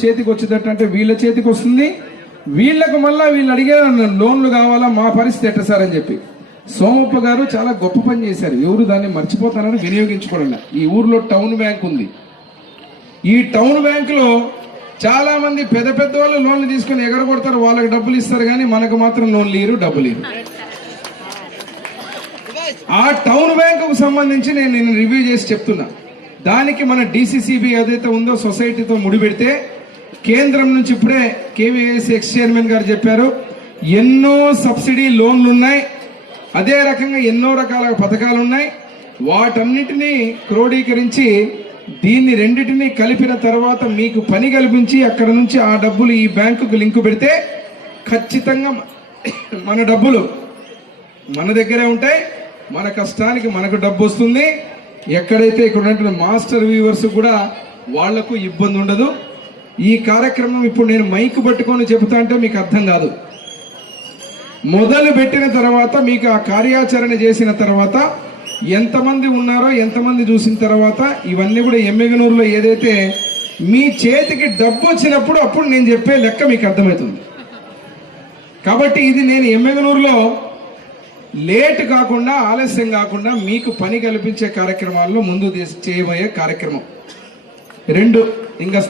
చేతికి వచ్చేటట్టు అంటే వీళ్ళ చేతికి వస్తుంది వీళ్ళకు మళ్ళా వీళ్ళు అడిగారు లోన్లు కావాలా? మా పరిస్థితి ఎట్ట సార్ అని చెప్పి. సోమప్ప గారు చాలా గొప్ప పని చేశారు. ఎవరు దాన్ని మర్చిపోతారని వినియోగించుకోవడం ఈ ఊర్లో టౌన్ బ్యాంక్ ఉంది. ఈ టౌన్ బ్యాంకులో చాలా మంది పెద్ద పెద్ద వాళ్ళు లోన్లు తీసుకొని ఎగరగొడతారు. వాళ్ళకి డబ్బులు ఇస్తారు కానీ మనకు మాత్రం లోన్లు ఇరు డబ్బులు ఇరు ఆ టౌన్ బ్యాంకుకు సంబంధించి నేను నేను రివ్యూ చేసి చెప్తున్నా. దానికి మన డిసిసిబి ఏదైతే ఉందో సొసైటీతో ముడిపెడితే కేంద్రం నుంచి ఇప్పుడే కేవీఎస్ ఎక్స్ చైర్మన్ గారు చెప్పారు ఎన్నో సబ్సిడీ లోన్లు ఉన్నాయి అదే రకంగా ఎన్నో రకాల పథకాలు ఉన్నాయి వాటన్నిటినీ క్రోడీకరించి దీన్ని రెండింటినీ కలిపిన తర్వాత మీకు పని కల్పించి అక్కడ నుంచి ఆ డబ్బులు ఈ బ్యాంకుకు లింకు పెడితే ఖచ్చితంగా మన డబ్బులు మన దగ్గరే ఉంటాయి. మన కష్టానికి మనకు డబ్బు వస్తుంది. ఎక్కడైతే ఇక్కడ ఉన్నటువంటి మాస్టర్ వ్యూవర్స్ కూడా వాళ్ళకు ఇబ్బంది ఉండదు. ఈ కార్యక్రమం ఇప్పుడు నేను మైక్ పట్టుకొని చెబుతా అంటే మీకు అర్థం కాదు. మొదలు పెట్టిన తర్వాత మీకు ఆ కార్యాచరణ చేసిన తర్వాత ఎంతమంది ఉన్నారో ఎంతమంది చూసిన తర్వాత ఇవన్నీ కూడా ఎమ్మెగనూరులో ఏదైతే మీ చేతికి డబ్బు వచ్చినప్పుడు అప్పుడు నేను చెప్పే లెక్క మీకు అర్థమవుతుంది. కాబట్టి ఇది నేను ఎమ్మెగనూరులో లేట్ కాకుండా ఆలస్యం కాకుండా మీకు పని కల్పించే కార్యక్రమాల్లో ముందు చేయబోయే కార్యక్రమం. రెండు ఇంకా